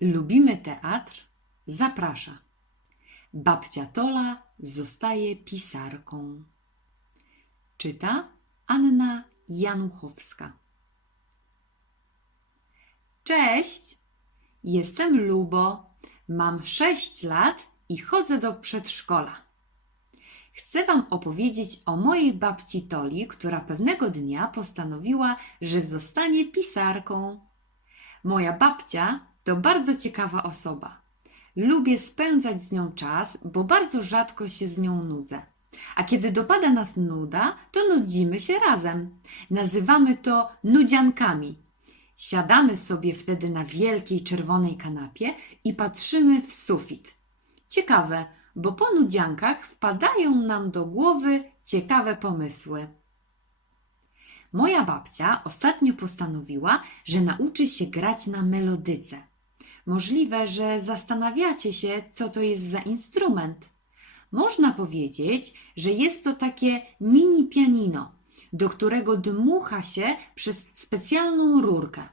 Lubimy teatr? Zaprasza. Babcia Tola zostaje pisarką. Czyta Anna Januchowska. Cześć, jestem Lubo. Mam sześć lat i chodzę do przedszkola. Chcę Wam opowiedzieć o mojej babci Toli, która pewnego dnia postanowiła, że zostanie pisarką. Moja babcia to bardzo ciekawa osoba. Lubię spędzać z nią czas, bo bardzo rzadko się z nią nudzę. A kiedy dopada nas nuda, to nudzimy się razem. Nazywamy to nudziankami. Siadamy sobie wtedy na wielkiej czerwonej kanapie i patrzymy w sufit. Ciekawe, bo po nudziankach wpadają nam do głowy ciekawe pomysły. Moja babcia ostatnio postanowiła, że nauczy się grać na melodyce. Możliwe, że zastanawiacie się, co to jest za instrument. Można powiedzieć, że jest to takie mini pianino, do którego dmucha się przez specjalną rurkę.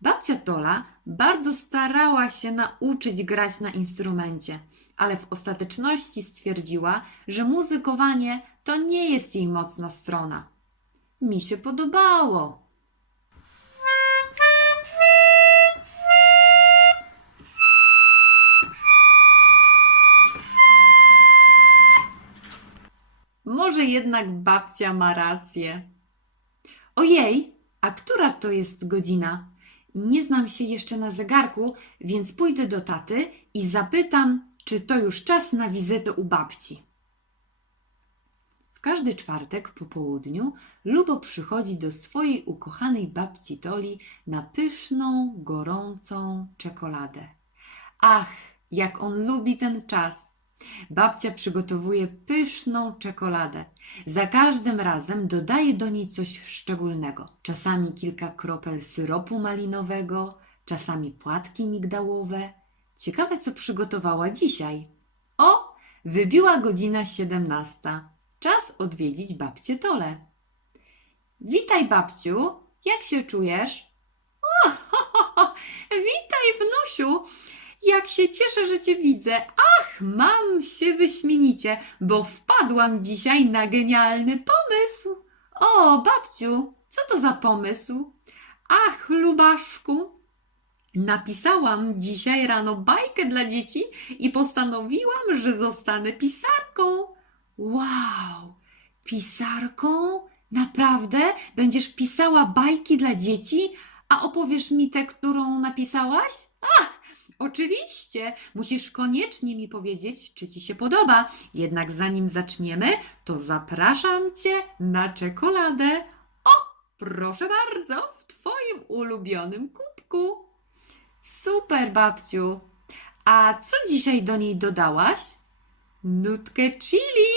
Babcia Tola bardzo starała się nauczyć grać na instrumencie, ale w ostateczności stwierdziła, że muzykowanie to nie jest jej mocna strona. Mi się podobało. Może jednak babcia ma rację. Ojej, a która to jest godzina? Nie znam się jeszcze na zegarku, więc pójdę do taty i zapytam, czy to już czas na wizytę u babci. W każdy czwartek po południu Lubo przychodzi do swojej ukochanej babci Toli na pyszną, gorącą czekoladę. Ach, jak on lubi ten czas! Babcia przygotowuje pyszną czekoladę. Za każdym razem dodaje do niej coś szczególnego. Czasami kilka kropel syropu malinowego, czasami płatki migdałowe. Ciekawe, co przygotowała dzisiaj. O, wybiła godzina siedemnasta. Czas odwiedzić babcię Tole. Witaj, babciu. Jak się czujesz? O, ho, ho, ho. witaj, wnusiu. Jak się cieszę, że cię widzę. Ach, mam się wyśmienicie, bo wpadłam dzisiaj na genialny pomysł. O, babciu, co to za pomysł? Ach, lubaszku, napisałam dzisiaj rano bajkę dla dzieci i postanowiłam, że zostanę pisarką. Wow, pisarką? Naprawdę? Będziesz pisała bajki dla dzieci? A opowiesz mi tę, którą napisałaś? Ach, Oczywiście, musisz koniecznie mi powiedzieć, czy ci się podoba. Jednak zanim zaczniemy, to zapraszam cię na czekoladę. O, proszę bardzo, w twoim ulubionym kubku. Super, babciu. A co dzisiaj do niej dodałaś? Nutkę chili.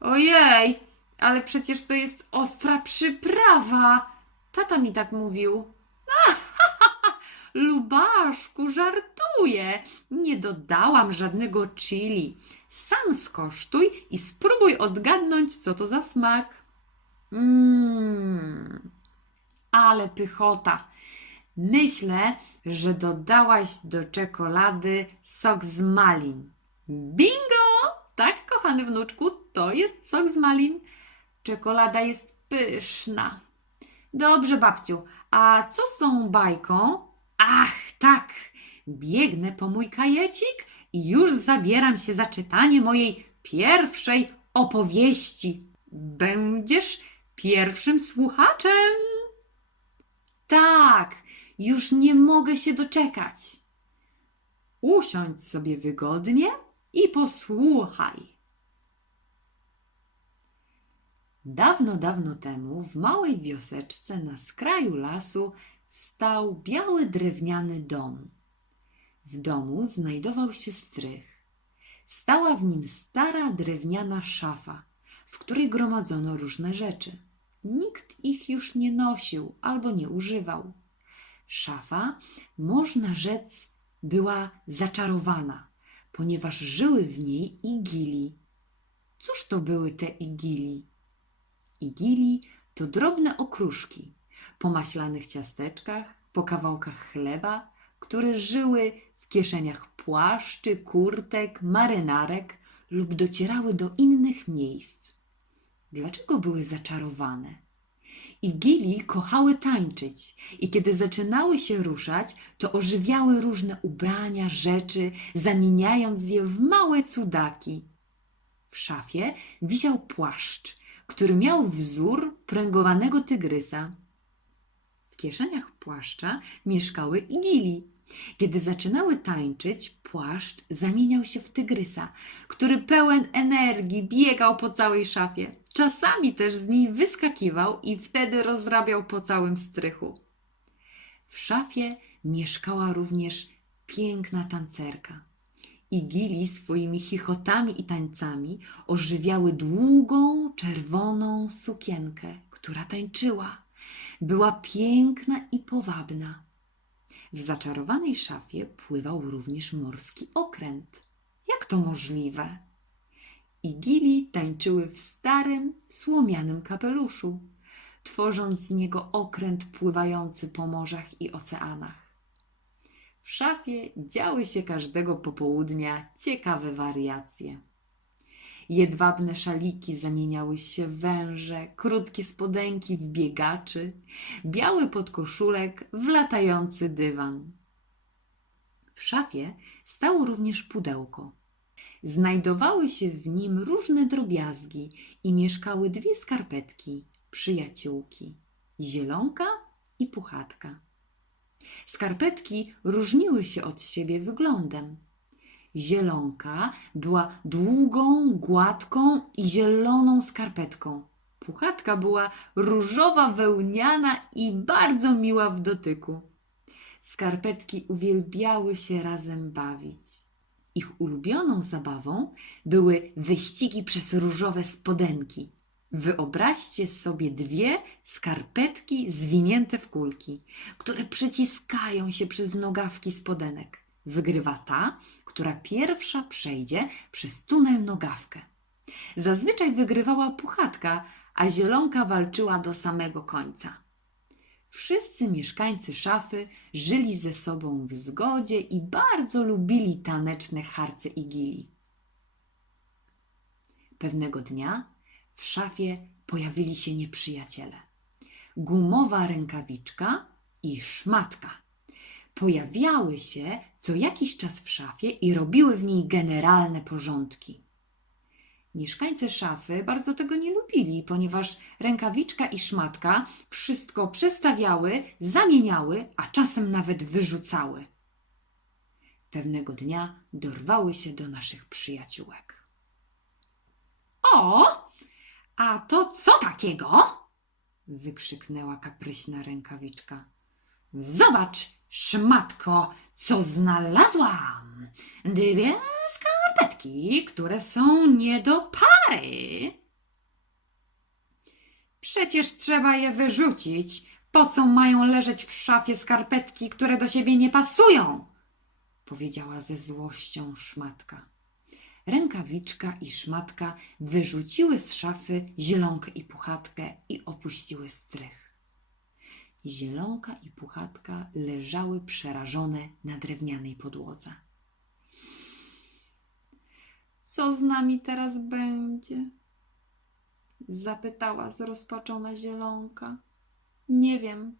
Ojej, ale przecież to jest ostra przyprawa. Tata mi tak mówił. Lubaszku, żartuję. Nie dodałam żadnego chili. Sam skosztuj i spróbuj odgadnąć, co to za smak. Mmm, ale pychota. Myślę, że dodałaś do czekolady sok z malin. Bingo! Tak, kochany wnuczku, to jest sok z malin. Czekolada jest pyszna. Dobrze, babciu, a co z tą bajką? Ach, tak, biegnę po mój kajecik i już zabieram się za czytanie mojej pierwszej opowieści. Będziesz pierwszym słuchaczem. Tak, już nie mogę się doczekać. Usiądź sobie wygodnie i posłuchaj. Dawno, dawno temu w małej wioseczce na skraju lasu stał biały drewniany dom. W domu znajdował się strych. Stała w nim stara drewniana szafa, w której gromadzono różne rzeczy. Nikt ich już nie nosił albo nie używał. Szafa, można rzec, była zaczarowana, ponieważ żyły w niej igili. Cóż to były te igili? Igili to drobne okruszki, po maślanych ciasteczkach, po kawałkach chleba, które żyły w kieszeniach płaszczy, kurtek, marynarek lub docierały do innych miejsc. Dlaczego były zaczarowane? I Gili kochały tańczyć, i kiedy zaczynały się ruszać, to ożywiały różne ubrania, rzeczy, zamieniając je w małe cudaki. W szafie wisiał płaszcz, który miał wzór pręgowanego tygrysa. W kieszeniach płaszcza mieszkały igili. Kiedy zaczynały tańczyć, płaszcz zamieniał się w tygrysa, który pełen energii biegał po całej szafie. Czasami też z niej wyskakiwał i wtedy rozrabiał po całym strychu. W szafie mieszkała również piękna tancerka. I Gili swoimi chichotami i tańcami ożywiały długą, czerwoną sukienkę, która tańczyła. Była piękna i powabna. W zaczarowanej szafie pływał również morski okręt. Jak to możliwe? I Gili tańczyły w starym, słomianym kapeluszu, tworząc z niego okręt pływający po morzach i oceanach. W szafie działy się każdego popołudnia ciekawe wariacje. Jedwabne szaliki zamieniały się w węże, krótkie spodenki w biegaczy, biały podkoszulek w latający dywan. W szafie stało również pudełko. Znajdowały się w nim różne drobiazgi i mieszkały dwie skarpetki, przyjaciółki, zielonka i puchatka. Skarpetki różniły się od siebie wyglądem. Zielonka była długą, gładką i zieloną skarpetką. Puchatka była różowa, wełniana i bardzo miła w dotyku. Skarpetki uwielbiały się razem bawić. Ich ulubioną zabawą były wyścigi przez różowe spodenki. Wyobraźcie sobie dwie skarpetki zwinięte w kulki, które przyciskają się przez nogawki spodenek. Wygrywa ta, która pierwsza przejdzie przez tunel nogawkę. Zazwyczaj wygrywała puchatka, a zielonka walczyła do samego końca. Wszyscy mieszkańcy szafy żyli ze sobą w zgodzie i bardzo lubili taneczne harce i gili. Pewnego dnia w szafie pojawili się nieprzyjaciele. Gumowa rękawiczka i szmatka. Pojawiały się co jakiś czas w szafie i robiły w niej generalne porządki. Mieszkańcy szafy bardzo tego nie lubili, ponieważ rękawiczka i szmatka wszystko przestawiały, zamieniały, a czasem nawet wyrzucały. Pewnego dnia dorwały się do naszych przyjaciółek. O, a to co takiego? wykrzyknęła kapryśna rękawiczka. Zobacz, szmatko, co znalazłam. Dwie skarpetki, które są nie do pary. Przecież trzeba je wyrzucić. Po co mają leżeć w szafie skarpetki, które do siebie nie pasują? powiedziała ze złością szmatka. Rękawiczka i szmatka wyrzuciły z szafy zielonkę i puchatkę i opuściły strych. Zielonka i puchatka leżały przerażone na drewnianej podłodze. Co z nami teraz będzie? Zapytała zrozpaczona zielonka. Nie wiem,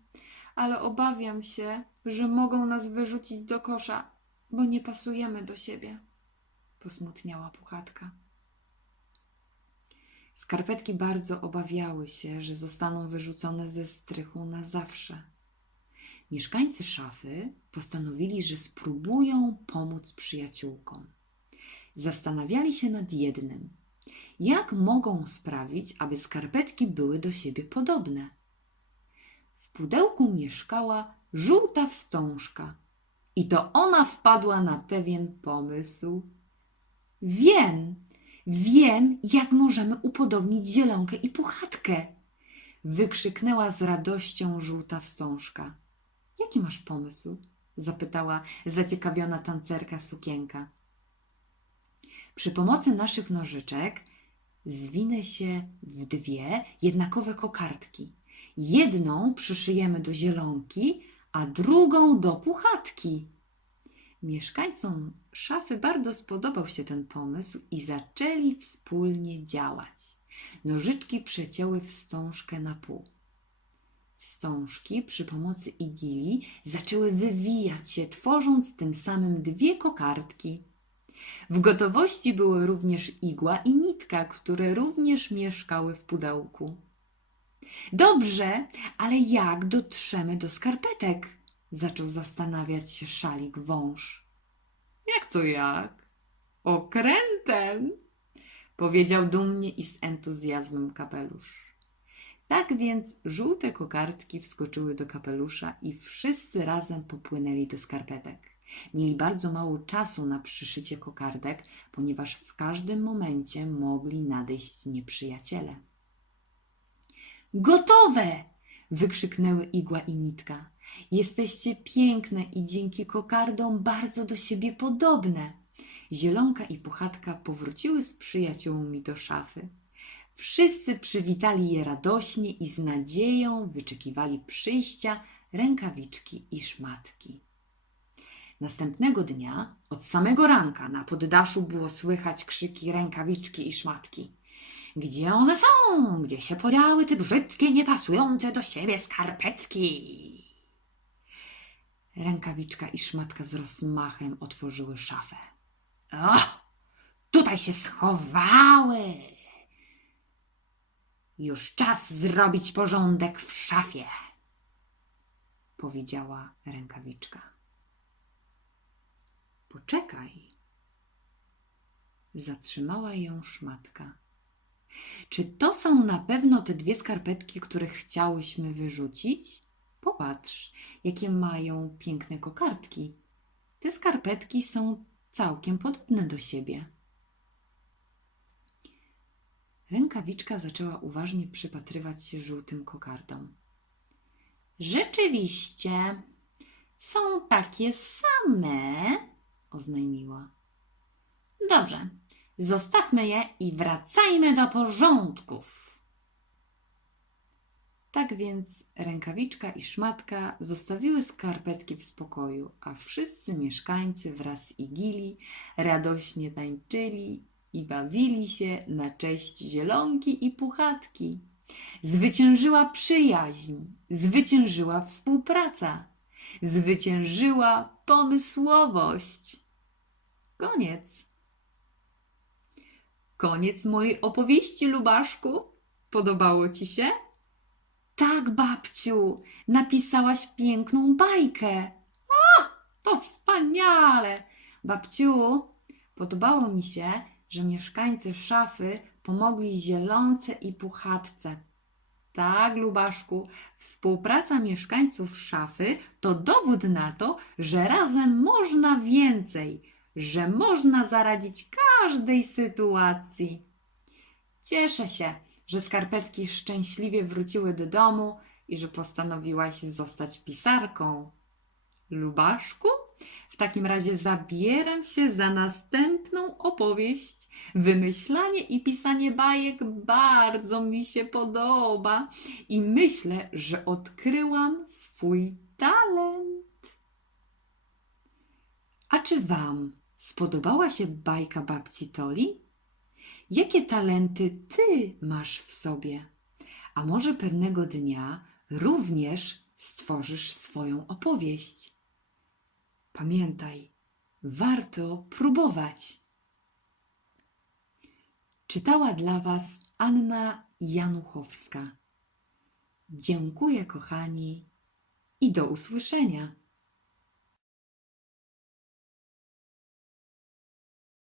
ale obawiam się, że mogą nas wyrzucić do kosza, bo nie pasujemy do siebie. Posmutniała puchatka. Skarpetki bardzo obawiały się, że zostaną wyrzucone ze strychu na zawsze. Mieszkańcy szafy postanowili, że spróbują pomóc przyjaciółkom. Zastanawiali się nad jednym: jak mogą sprawić, aby skarpetki były do siebie podobne? W pudełku mieszkała żółta wstążka, i to ona wpadła na pewien pomysł. Wiem, wiem, jak możemy upodobnić zielonkę i puchatkę! wykrzyknęła z radością żółta wstążka. Jaki masz pomysł? zapytała zaciekawiona tancerka sukienka. Przy pomocy naszych nożyczek zwinę się w dwie jednakowe kokardki. Jedną przyszyjemy do zielonki, a drugą do puchatki, Mieszkańcom szafy bardzo spodobał się ten pomysł i zaczęli wspólnie działać. Nożyczki przecięły wstążkę na pół. Wstążki przy pomocy igili zaczęły wywijać się, tworząc tym samym dwie kokardki. W gotowości były również igła i nitka, które również mieszkały w pudełku. Dobrze, ale jak dotrzemy do skarpetek? Zaczął zastanawiać się szalik wąż. Jak to jak? Okrętem, powiedział dumnie i z entuzjazmem kapelusz. Tak więc żółte kokardki wskoczyły do kapelusza i wszyscy razem popłynęli do skarpetek. Mieli bardzo mało czasu na przyszycie kokardek, ponieważ w każdym momencie mogli nadejść nieprzyjaciele. Gotowe! wykrzyknęły igła i nitka. Jesteście piękne i dzięki kokardom bardzo do siebie podobne. Zielonka i puchatka powróciły z przyjaciółmi do szafy. Wszyscy przywitali je radośnie i z nadzieją wyczekiwali przyjścia rękawiczki i szmatki. Następnego dnia, od samego ranka, na poddaszu było słychać krzyki rękawiczki i szmatki. Gdzie one są? Gdzie się podziały te brzydkie, niepasujące do siebie skarpetki? Rękawiczka i szmatka z rozmachem otworzyły szafę. O, tutaj się schowały. Już czas zrobić porządek w szafie, powiedziała rękawiczka. Poczekaj. Zatrzymała ją szmatka. Czy to są na pewno te dwie skarpetki, które chciałyśmy wyrzucić? Popatrz, jakie mają piękne kokardki. Te skarpetki są całkiem podobne do siebie. Rękawiczka zaczęła uważnie przypatrywać się żółtym kokardom. Rzeczywiście, są takie same, oznajmiła. Dobrze, zostawmy je i wracajmy do porządków. Tak więc rękawiczka i szmatka zostawiły skarpetki w spokoju, a wszyscy mieszkańcy wraz z Igili radośnie tańczyli i bawili się na cześć zielonki i puchatki. Zwyciężyła przyjaźń, zwyciężyła współpraca, zwyciężyła pomysłowość. Koniec. Koniec mojej opowieści, Lubaszku. Podobało ci się? Tak, babciu, napisałaś piękną bajkę. A, to wspaniale! Babciu, podobało mi się, że mieszkańcy szafy pomogli zielonce i puchatce. Tak, Lubaszku, współpraca mieszkańców szafy to dowód na to, że razem można więcej, że można zaradzić każdej sytuacji. Cieszę się, że skarpetki szczęśliwie wróciły do domu i że postanowiłaś zostać pisarką. Lubaszku? W takim razie zabieram się za następną opowieść. Wymyślanie i pisanie bajek bardzo mi się podoba i myślę, że odkryłam swój talent. A czy Wam spodobała się bajka babci Toli? Jakie talenty Ty masz w sobie? A może pewnego dnia również stworzysz swoją opowieść? Pamiętaj, warto próbować. Czytała dla Was Anna Januchowska. Dziękuję, kochani, i do usłyszenia.